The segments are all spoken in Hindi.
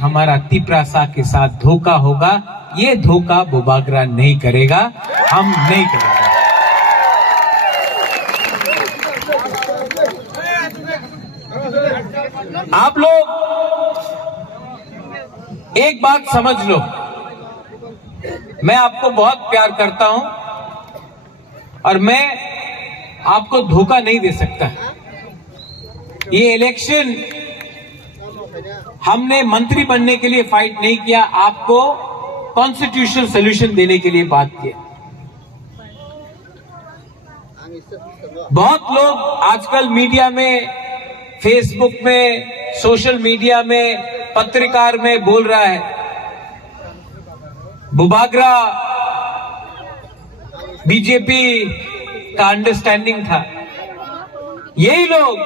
हमारा तिपरासा के साथ धोखा होगा, ये धोखा बुबागरा नहीं करेगा, हम नहीं करेंगे। आप लोग एक बात समझ लो, मैं आपको बहुत प्यार करता हूं और मैं आपको धोखा नहीं दे सकता। ये इलेक्शन हमने मंत्री बनने के लिए फाइट नहीं किया, आपको कॉन्स्टिट्यूशनल सॉल्यूशन देने के लिए बात किया। बहुत लोग आजकल मीडिया में, फेसबुक में, सोशल मीडिया में, पत्रकार में बोल रहा है बुबागरा बीजेपी का अंडरस्टैंडिंग था। यही लोग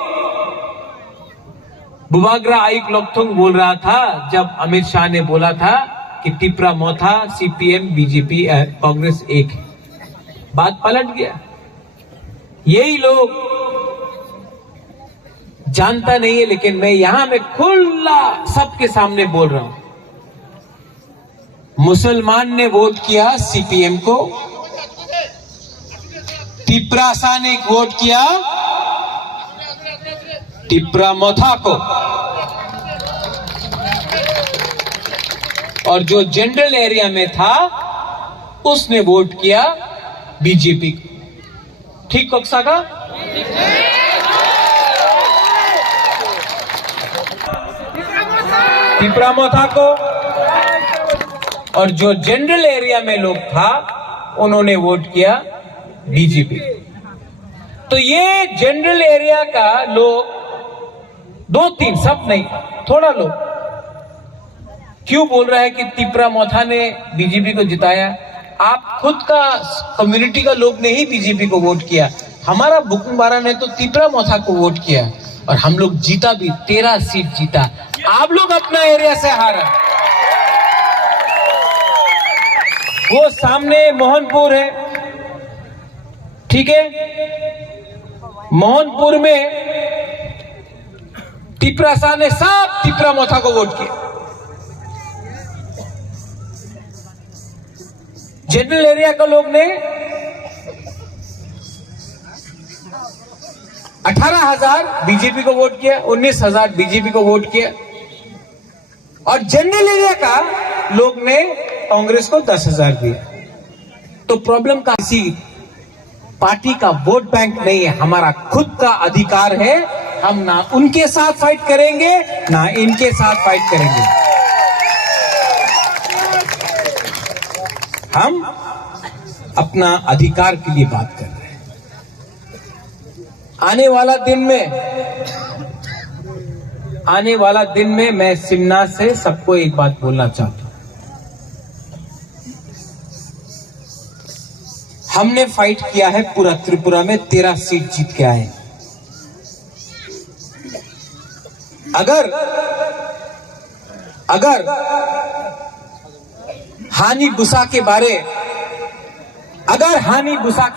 बुबागरा आइक लोकथोंग बोल रहा था जब अमित शाह ने बोला था कि टिपरा मोथा सीपीएम बीजेपी कांग्रेस एक है। बात पलट गया। यही लोग जानता नहीं है, लेकिन मैं यहां में खुला सबके सामने बोल रहा हूं। मुसलमान ने वोट किया सीपीएम को, तिपरासा ने वोट किया टिपरा मोथा को, और जो जनरल एरिया में था उसने वोट किया बीजेपी को। ठीक कक्षा का टिपरा मोथा को, और जो जनरल एरिया में लोग था उन्होंने वोट किया बीजेपी। तो ये जनरल एरिया का लोग, दो तीन, सब नहीं, थोड़ा लोग क्यों बोल रहा है कि टिपरा मोथा ने बीजेपी को जिताया? आप खुद का कम्युनिटी का लोग ने ही बीजेपी को वोट किया। हमारा बुकुमबारा ने तो टिपरा मोथा को वोट किया और हम लोग जीता भी, 13 सीट जीता। आप लोग अपना एरिया से हारा। वो सामने मोहनपुर है, ठीक है, मोहनपुर में तिपरासा ने सब टिपरा मोथा को वोट किया। जनरल एरिया का लोग ने 18,000 बीजेपी को वोट किया, 19,000 बीजेपी को वोट किया, और जनरल एरिया का लोग ने कांग्रेस को 10,000 दिया। तो प्रॉब्लम का किसी पार्टी का वोट बैंक नहीं है, हमारा खुद का अधिकार है, हम ना उनके साथ फाइट करेंगे ना इनके साथ फाइट करेंगे। हम अपना अधिकार के लिए बात कर रहे हैं। आने वाला दिन में मैं शिमला से सबको एक बात बोलना चाहता हूं। हमने फाइट किया है पूरा त्रिपुरा में, 13 सीट जीत के आए। अगर हानि बुसा के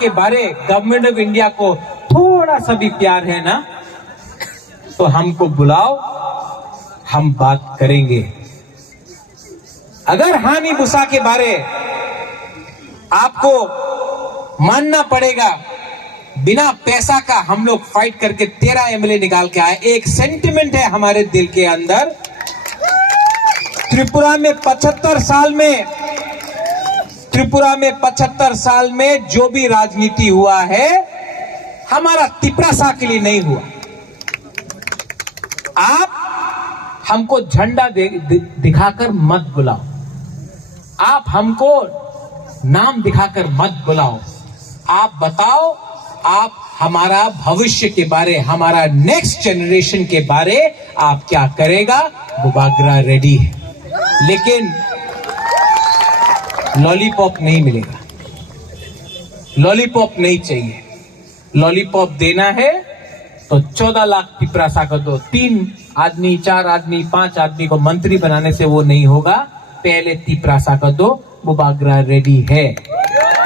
बारे गवर्नमेंट ऑफ इंडिया को थोड़ा सा भी प्यार है ना, तो हमको बुलाओ, हम बात करेंगे। अगर हानि बुसा के बारे आपको मानना पड़ेगा, बिना पैसा का हम लोग फाइट करके 13 एमएलए निकाल के आए। एक सेंटिमेंट है हमारे दिल के अंदर। त्रिपुरा में 75 साल में जो भी राजनीति हुआ है, हमारा तिपरासा के लिए नहीं हुआ। आप हमको झंडा दिखाकर मत बुलाओ, आप हमको नाम दिखाकर मत बुलाओ। आप बताओ, आप हमारा भविष्य के बारे, हमारा नेक्स्ट जनरेशन के बारे आप क्या करेगा। बुबागरा रेडी है, लेकिन लॉलीपॉप नहीं मिलेगा, लॉलीपॉप नहीं चाहिए। लॉलीपॉप देना है तो 14 लाख तिपरासा को दो। 3 आदमी, 4 आदमी, 5 आदमी को मंत्री बनाने से वो नहीं होगा। पहले तिपरासा को दो, बुबागरा रेडी है।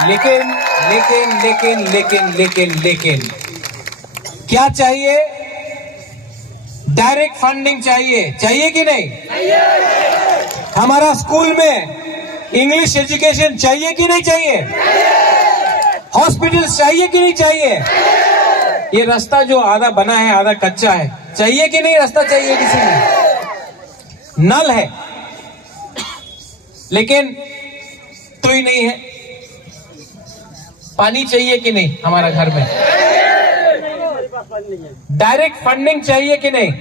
लेकिन क्या चाहिए? डायरेक्ट फंडिंग चाहिए कि नहीं? हमारा स्कूल में इंग्लिश एजुकेशन चाहिए कि नहीं चाहिए? हॉस्पिटल चाहिए कि नहीं चाहिए? ये रास्ता जो आधा बना है आधा कच्चा है, चाहिए कि नहीं? रास्ता चाहिए किसी में? नल है लेकिन तो ही नहीं है। पानी चाहिए कि नहीं हमारा घर में? डायरेक्ट फंडिंग चाहिए कि नहीं?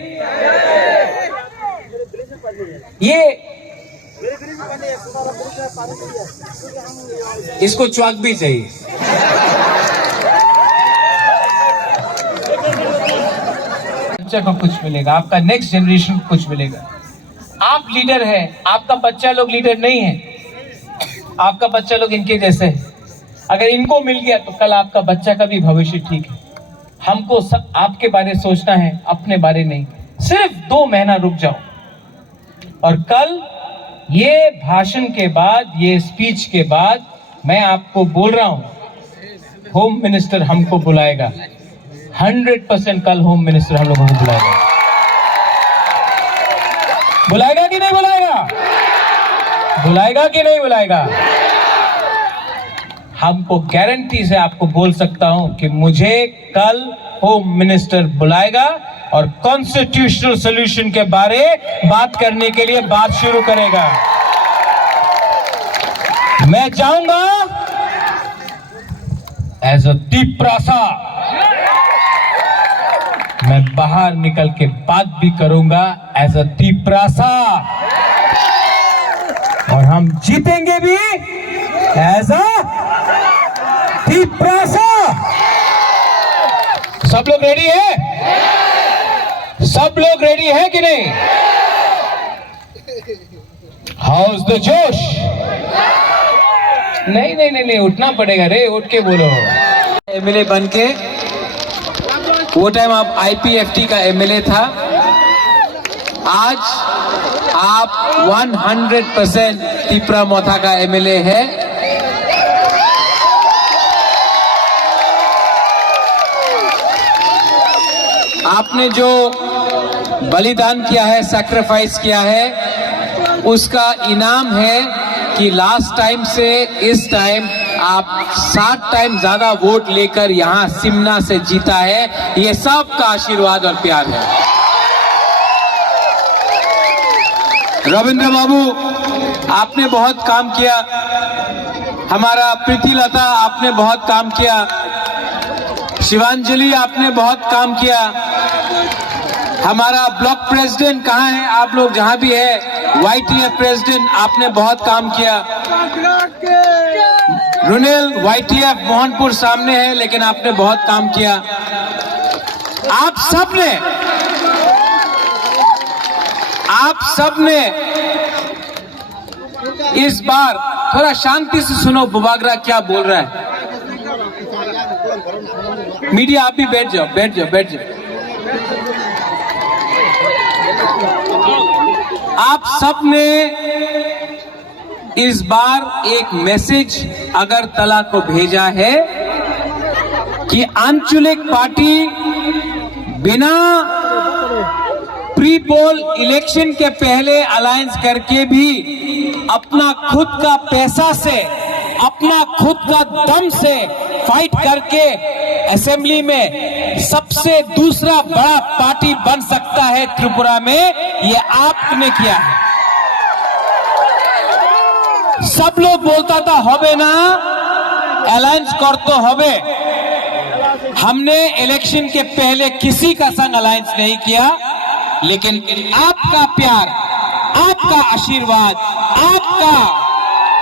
ये इसको च्वाक भी चाहिए। बच्चा को कुछ मिलेगा, आपका नेक्स्ट जनरेशन को कुछ मिलेगा। आप लीडर है, आपका बच्चा लोग लीडर नहीं है। आपका बच्चा लोग इनके जैसे है। अगर इनको मिल गया तो कल आपका बच्चा का भी भविष्य ठीक है। हमको सब आपके बारे सोचना है, अपने बारे नहीं। सिर्फ 2 महीना रुक जाओ और कल ये भाषण के बाद, ये स्पीच के बाद मैं आपको बोल रहा हूं, होम मिनिस्टर हमको बुलाएगा। 100% कल होम मिनिस्टर हम लोगों को बुलाएगा। बुलाएगा कि नहीं बुलाएगा? बुलाएगा कि नहीं बुलाएगा? हमको गारंटी से आपको बोल सकता हूं कि मुझे कल होम मिनिस्टर बुलाएगा और कॉन्स्टिट्यूशनल सॉल्यूशन के बारे बात करने के लिए बात शुरू करेगा। मैं जाऊंगा एज अ तिपरासा, मैं बाहर निकल के बात भी करूंगा एज अ तिपरासा, और हम जीतेंगे भी एज अ तिपरासा। सब लोग रेडी है? सब लोग रेडी है कि नहीं? हाउस द जोश? नहीं, उठना पड़ेगा रे, उठ के बोलो। एमएलए बन के, वो टाइम आप आईपीएफटी का एमएलए था, आज आप 100% तिपरामोथा का एमएलए है। आपने जो बलिदान किया है, सैक्रिफाइस किया है, उसका इनाम है कि लास्ट टाइम से इस टाइम आप 60 टाइम ज्यादा वोट लेकर यहां सिमना से जीता है। ये सबका आशीर्वाद और प्यार है। रविंद्र बाबू, आपने बहुत काम किया। हमारा प्रीति लता, आपने बहुत काम किया। शिवांजलि, आपने बहुत काम किया। हमारा ब्लॉक प्रेसिडेंट कहाँ है? आप लोग जहां भी है, YTF प्रेसिडेंट, आपने बहुत काम किया। रुनेल YTF मोहनपुर सामने है, लेकिन आपने बहुत काम किया। आप सबने इस बार थोड़ा शांति से सुनो बुबागरा क्या बोल रहा है। मीडिया आप भी बैठ जाओ। आप सबने इस बार एक मैसेज अगरतला को भेजा है कि आंचलिक पार्टी बिना प्री पोल इलेक्शन के पहले अलायंस करके भी अपना खुद का पैसा से, अपना खुद का दम से फाइट करके असेंबली में सबसे दूसरा बड़ा पार्टी बन सकता है त्रिपुरा में। ये आपने किया है। सब लोग बोलता था होबे ना, अलायंस कर तो होबे। हमने इलेक्शन के पहले किसी का संग अलायंस नहीं किया, लेकिन आपका प्यार, आपका आशीर्वाद, आपका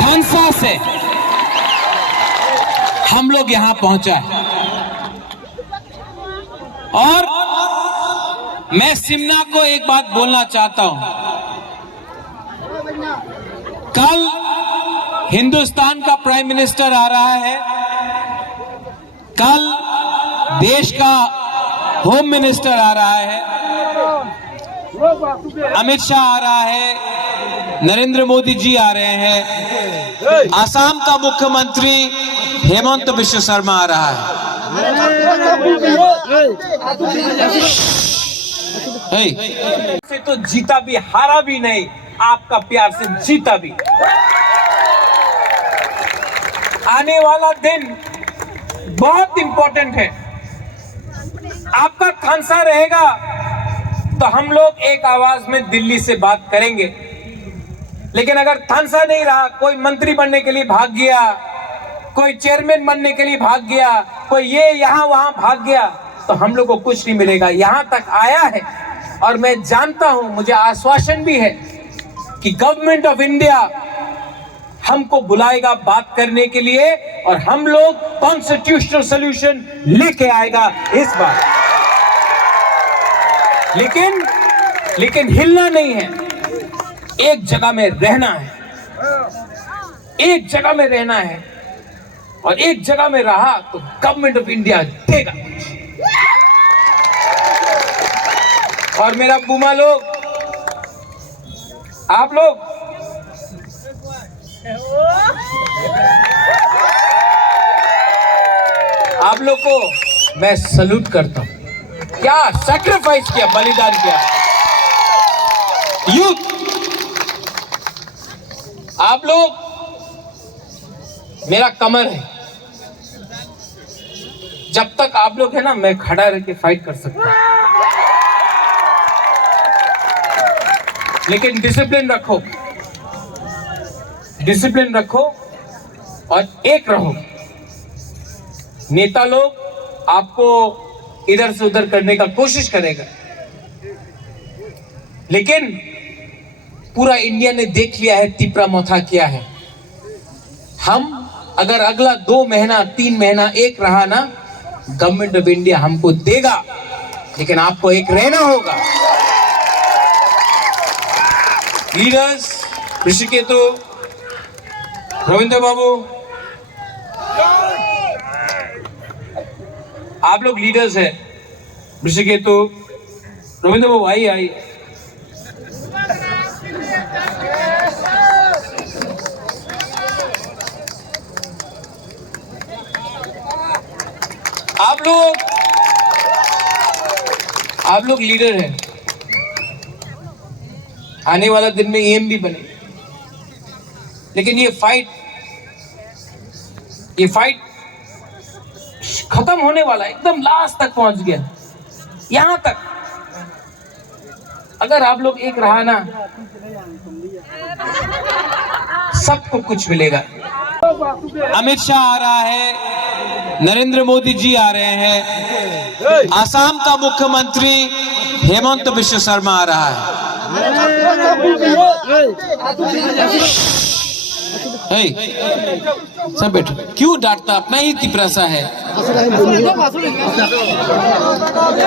धनसा से हम लोग यहां पहुंचा है। और मैं सिमना को एक बात बोलना चाहता हूं। कल हिंदुस्तान का प्राइम मिनिस्टर आ रहा है, कल देश का होम मिनिस्टर आ रहा है, अमित शाह आ रहा है, नरेंद्र मोदी जी आ रहे हैं, असम का मुख्यमंत्री हेमंत बिश्व शर्मा आ रहा है। से तो जीता भी, हारा भी नहीं, आपका प्यार से जीता भी। आने वाला दिन बहुत इंपॉर्टेंट है। आपका खानसा रहेगा तो हम लोग एक आवाज में दिल्ली से बात करेंगे। लेकिन अगर थानसा नहीं रहा, कोई मंत्री बनने के लिए भाग गया, कोई चेयरमैन बनने के लिए भाग गया, कोई ये यहां वहां भाग गया, तो हम लोग को कुछ नहीं मिलेगा। यहां तक आया है और मैं जानता हूं, मुझे आश्वासन भी है कि गवर्नमेंट ऑफ इंडिया हमको बुलाएगा बात करने के लिए और हम लोग कॉन्स्टिट्यूशनल सॉल्यूशन लेके आएगा इस बार। लेकिन हिलना नहीं है, एक जगह में रहना है, एक जगह में रहना है। और एक जगह में रहा तो गवर्नमेंट ऑफ इंडिया देगा। और मेरा बुमा लोग, आप लोग को मैं सल्यूट करता हूं। क्या सैक्रिफाइस किया, बलिदान किया यूथ। आप लोग मेरा कमर है। जब तक आप लोग है ना, मैं खड़ा रह के फाइट कर सकता हूं। लेकिन डिसिप्लिन रखो और एक रहो। नेता लोग आपको इधर से उधर करने का कोशिश करेगा, लेकिन पूरा इंडिया ने देख लिया है तिपरा मोथा क्या है। हम अगर अगला 2 महीना 3 महीना एक रहा ना, गवर्नमेंट ऑफ इंडिया हमको देगा, लेकिन आपको एक रहना होगा। लीडर्स, ऋषिकेतु, रविंद्र बाबू, आप लोग लीडर्स हैं। ऋषिकेतु, रविंद्र बाबू आई। आप लोग लीडर हैं। आने वाला दिन में EM भी बने, लेकिन ये फाइट खत्म होने वाला, एकदम लास्ट तक पहुंच गया, यहां तक। अगर आप लोग एक रहा ना, सबको कुछ मिलेगा। अमित शाह आ रहा है, नरेंद्र मोदी जी आ रहे हैं, असम का मुख्यमंत्री हेमंत विश्व शर्मा आ रहा है। सब बैठो, क्यों डांटता, अपना ही तिपरासा है।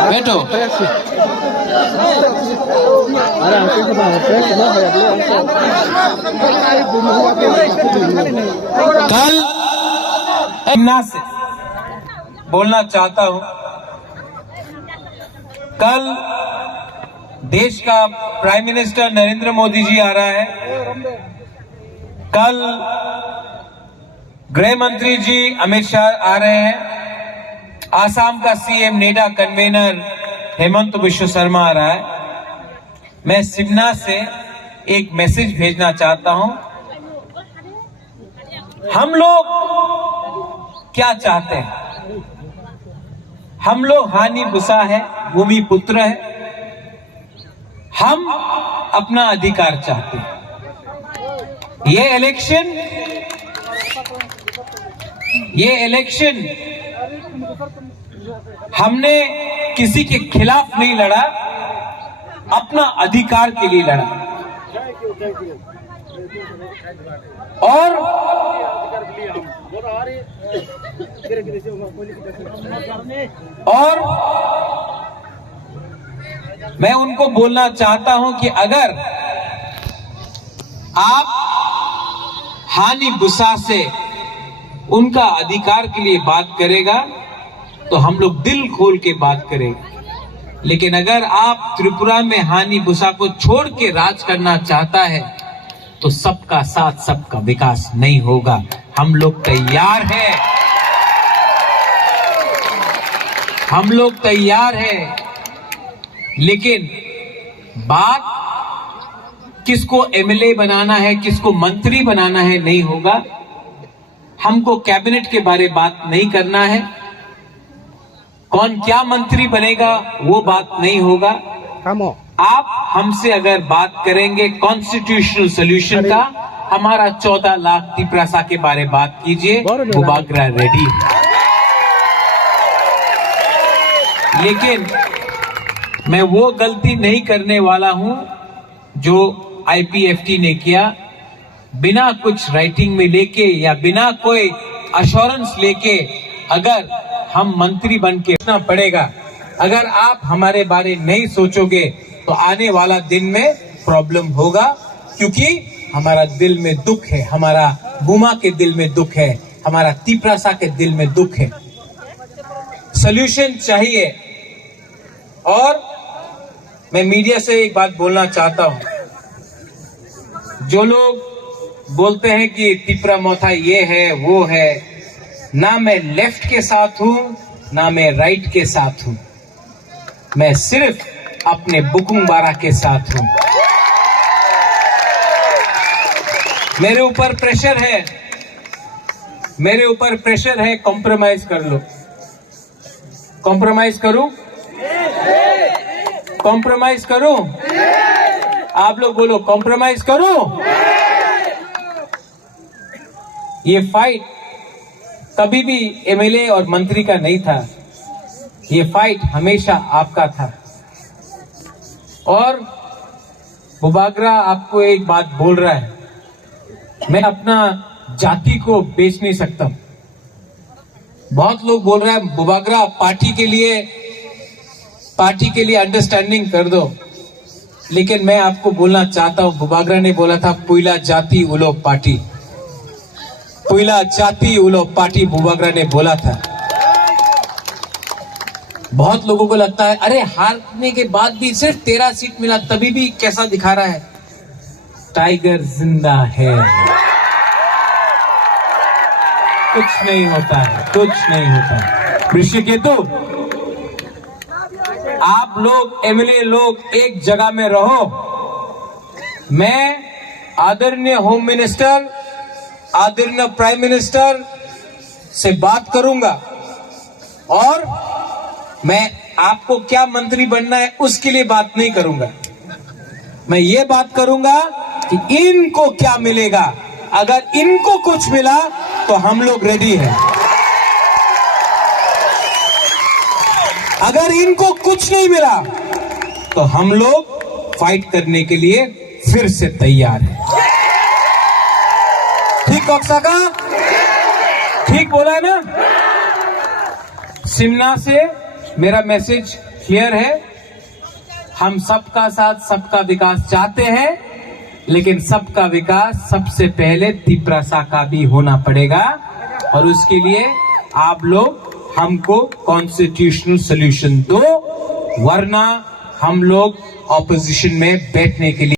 बैठो। कल से बोलना चाहता हूं, कल देश का प्राइम मिनिस्टर नरेंद्र मोदी जी आ रहा है, कल गृह मंत्री जी अमित शाह आ रहे हैं, आसाम का सीएम नेडा कन्वेनर हेमंत विश्व शर्मा आ रहा है। मैं शिमला से एक मैसेज भेजना चाहता हूं। हम लोग क्या चाहते हैं? हम लोग हानि बुसा है, भूमि पुत्र है, हम अपना अधिकार चाहते हैं। ये इलेक्शन हमने किसी के खिलाफ नहीं लड़ा, अपना अधिकार के लिए लड़ा। और मैं उनको बोलना चाहता हूं कि अगर आप हानि बुसा से उनका अधिकार के लिए बात करेगा तो हम लोग दिल खोल के बात करेंगे, लेकिन अगर आप त्रिपुरा में हानि बुसा को छोड़ के राज करना चाहता है तो सबका साथ सबका विकास नहीं होगा। हम लोग तैयार हैं, हम लोग तैयार हैं, लेकिन बात किसको एमएलए बनाना है, किसको मंत्री बनाना है नहीं होगा। हमको कैबिनेट के बारे बात नहीं करना है, कौन क्या मंत्री बनेगा वो बात नहीं होगा। आप हमसे अगर बात करेंगे कॉन्स्टिट्यूशनल सोल्यूशन का, हमारा 14 लाख तिपरासा के बारे बात कीजिए, बुबागरा रेडी है। लेकिन मैं वो गलती नहीं करने वाला हूं जो आईपीएफटी ने किया, बिना कुछ राइटिंग में लेके या बिना कोई अश्योरेंस लेके अगर हम मंत्री बन के रखना पड़ेगा। अगर आप हमारे बारे नहीं सोचोगे तो आने वाला दिन में प्रॉब्लम होगा, क्योंकि हमारा दिल में दुख है, हमारा गुमा के दिल में दुख है, हमारा तिपरासा के दिल में दुख है। सॉल्यूशन चाहिए। और मैं मीडिया से एक बात बोलना चाहता हूं, जो लोग बोलते हैं कि तिपरा मोथा ये है वो है, ना मैं लेफ्ट के साथ हूं ना मैं राइट के साथ हूं, मैं सिर्फ अपने बुकुंग बारा के साथ हूं। मेरे ऊपर प्रेशर है, मेरे ऊपर प्रेशर है, कॉम्प्रोमाइज कर लो। कॉम्प्रोमाइज करूं? कॉम्प्रोमाइज करूं? आप लोग बोलो, कॉम्प्रोमाइज करूं? ये फाइट कभी भी एमएलए और मंत्री का नहीं था, ये फाइट हमेशा आपका था। और बुबागरा आपको एक बात बोल रहा है, मैं अपना जाति को बेच नहीं सकता। बहुत लोग बोल रहे हैं बुबागरा पार्टी के लिए अंडरस्टैंडिंग कर दो, लेकिन मैं आपको बोलना चाहता हूं, बुबागरा ने बोला था पुइला जाति उलो पार्टी, पुइला जाति उलो पार्टी बुबागरा ने बोला था। बहुत लोगों को लगता है अरे हारने के बाद भी सिर्फ 13 सीट मिला तभी भी कैसा दिखा रहा है। टाइगर जिंदा है, कुछ नहीं होता है, कुछ नहीं होता है। ऋषिकेतु, आप लोग एमएलए लोग एक जगह में रहो। मैं आदरणीय होम मिनिस्टर, आदरणीय प्राइम मिनिस्टर से बात करूंगा और मैं आपको क्या मंत्री बनना है उसके लिए बात नहीं करूंगा। मैं ये बात करूंगा कि इनको क्या मिलेगा। अगर इनको कुछ मिला तो हम लोग रेडी हैं। अगर इनको कुछ नहीं मिला तो हम लोग फाइट करने के लिए फिर से तैयार हैं। ठीक कॉक्सा का ठीक बोला है ना। सिमना से मेरा मैसेज क्लियर है, हम सबका साथ सबका विकास चाहते हैं, लेकिन सबका विकास सबसे पहले तिपरासा का भी होना पड़ेगा और उसके लिए आप लोग हमको कॉन्स्टिट्यूशनल सॉल्यूशन दो, वरना हम लोग ऑपोजिशन में बैठने के लिए